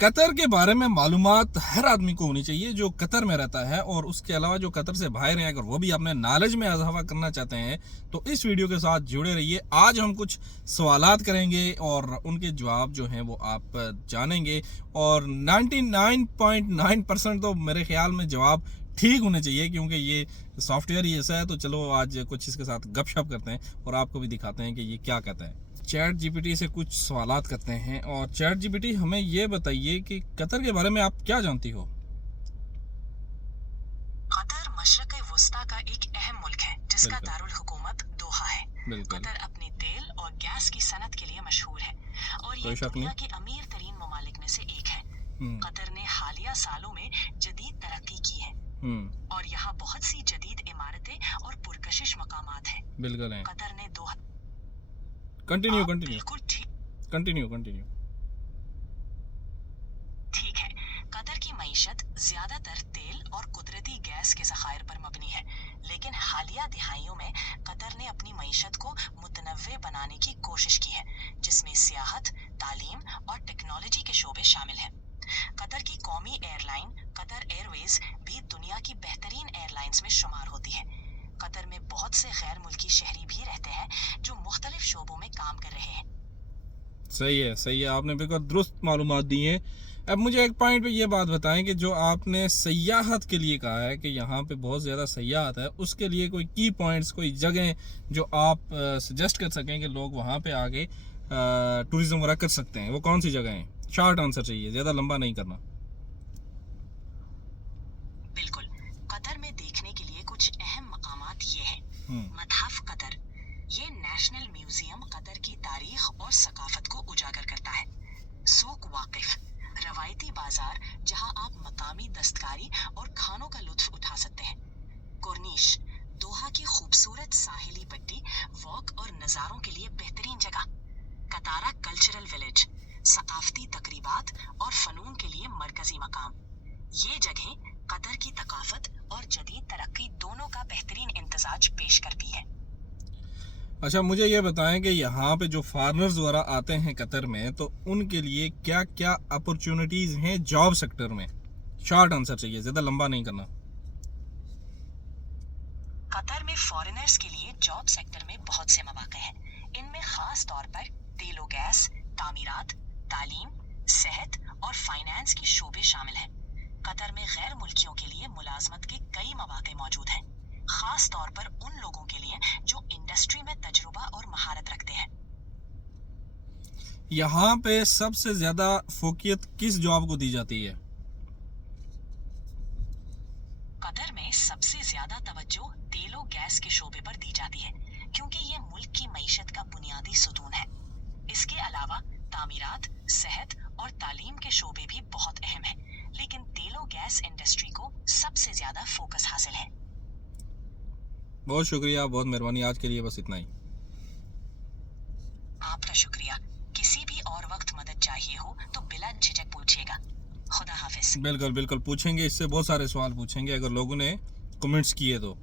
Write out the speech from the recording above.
قطر کے بارے میں معلومات ہر آدمی کو ہونی چاہیے جو قطر میں رہتا ہے، اور اس کے علاوہ جو قطر سے باہر ہیں، اگر وہ بھی اپنے نالج میں اضافہ کرنا چاہتے ہیں تو اس ویڈیو کے ساتھ جڑے رہیے۔ آج ہم کچھ سوالات کریں گے اور ان کے جواب جو ہیں وہ آپ جانیں گے، اور 99.9% تو میرے خیال میں جواب ٹھیک ہونے چاہیے، کیونکہ یہ سافٹ ویئر ہی ایسا ہے۔ تو چلو آج کچھ اس کے ساتھ گپ شپ کرتے ہیں اور آپ کو بھی دکھاتے ہیں کہ یہ کیا کہتا ہے۔ چیٹ جی پی ٹی سے کچھ سوالات کرتے ہیں، اور چیٹ جی پی ٹی ہمیں یہ بتائیے کہ قطر کے بارے میں آپ کیا جانتی ہو؟ قطر مشرق وسطیٰ کا ایک اہم ملک ہے جس کا دارالحکومت دوحہ ہے۔ قطر اپنی تیل اور گیس کی صنعت کے لیے مشہور ہے اور یہ دنیا کے امیر ترین ممالک میں سے ایک ہے۔ قطر نے حالیہ سالوں میں جدید ترقی کی ہے اور یہاں بہت سی جدید عمارتیں اور پرکشش مقامات ہیں۔ بالکل ہیں۔ قطر نے کنٹینیو ٹھیک ہے۔ قطر کی معیشت زیادہ تر تیل اور قدرتی گیس کے ذخائر پر مبنی ہے، لیکن حالیہ دہائیوں میں قطر نے اپنی معیشت کو متنوع بنانے کی کوشش کی ہے، جس میں سیاحت، تعلیم اور ٹیکنالوجی کے شعبے شامل ہیں۔ قطر کی قومی ایئر لائن قطر ایئر ویز بھی دنیا کی بہترین ایئر لائنز میں شمار ہوتی ہے۔ قطر میں بہت سے غیر ملکی شہری بھی رہتے ہیں جو مختلف شعبوں میں کام کر رہے ہیں۔ صحیح ہے، آپ نے بالکل درست معلومات دی ہیں۔ اب مجھے ایک پوائنٹ پہ یہ بات بتائیں کہ جو آپ نے سیاحت کے لیے کہا ہے کہ یہاں پہ بہت زیادہ سیاحت ہے، اس کے لیے کوئی کی پوائنٹس، کوئی جگہیں جو آپ سجیسٹ کر سکیں کہ لوگ وہاں پہ آگے ٹورزم وغیرہ کر سکتے ہیں، وہ کون سی جگہیں ہیں؟ شارٹ آنسر چاہیے، زیادہ لمبا نہیں کرنا۔ بالکل، قطر میں دیکھنے کے لیے کچھ اہم مقامات یہ ہیں۔ متحف قطر، یہ نیشنل میوزیم قطر کی تاریخ اور ثقافت کو اجاگر کرتا ہے۔ سوق واقف، روایتی بازار جہاں آپ مقامی دستکاری اور کھانوں کا لطف اٹھا سکتے ہیں۔ کورنیش، دوحہ کی خوبصورت ساحلی پٹی واک اور نظاروں کے لیے بہترین جگہ۔ قطارہ کلچرل ولیج، ثقافتی تقریبات اور فنون کے لیے مرکزی مقام۔ یہ جگہیں قطر کی ثقافت اور جدید ترقی دونوں کا بہترین امتزاج پیش کرتی ہے۔ اچھا، مجھے یہ بتائیں کہ یہاں پہ جو فارنرز وغیرہ آتے ہیں قطر میں، تو ان کے لیے کیا کیا اپرچونٹیز ہیں جاب سیکٹر میں؟ شارٹ آنسر چاہیے، زیادہ لمبا نہیں کرنا۔ قطر میں فارنرز کے لیے جاب سیکٹر میں بہت سے مواقع ہیں۔ ان میں خاص طور پر تیل و گیس، تعمیرات، تعلیم، صحت اور فائنانس کے شعبے شامل ہیں۔ قطر میں غیر ملکیوں کے لیے ملازمت کے کئی مواقع موجود ہیں، خاص طور پر ان لوگوں کے لیے جو انڈسٹری میں تجربہ اور مہارت رکھتے ہیں۔ یہاں پہ سب سے زیادہ فوقیت کس جاب کو دی جاتی ہے؟ قطر میں سب سے زیادہ توجہ تیل و گیس کے شعبے پر دی جاتی ہے، کیونکہ یہ ملک کی معیشت کا بنیادی ستون ہے۔ اس کے علاوہ تعمیرات، صحت اور تعلیم کے شعبے بھی بہت اہم ہیں، لیکن تیل و گیس انڈسٹری کو سب سے زیادہ فوکس حاصل ہے۔ بہت شکریہ، بہت مہربانی، آج کے لیے بس اتنا ہی۔ آپ کا شکریہ۔ کسی بھی اور وقت مدد چاہیے ہو تو بلا جھجک پوچھیے گا۔ خدا حافظ۔ بالکل پوچھیں گے، اس سے بہت سارے سوال پوچھیں گے اگر لوگوں نے کمنٹس کیے تو۔